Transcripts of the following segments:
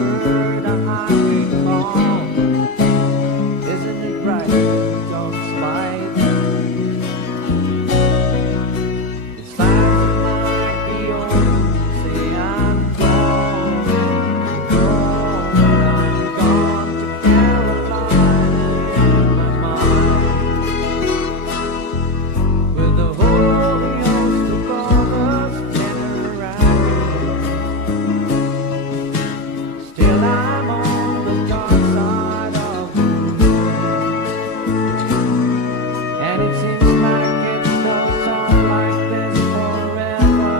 heard a highway call. Isn't it right? Don't spite. The signs might be old, say I'm gone, I'm gone to Carolina in my mind. With the Holy Ghost above us, tenor around. Still I'm on the dark side of the moon, and it seems like it goes on like this forever.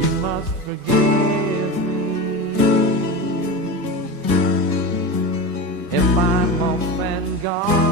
You must forgive me if I'm off and gone.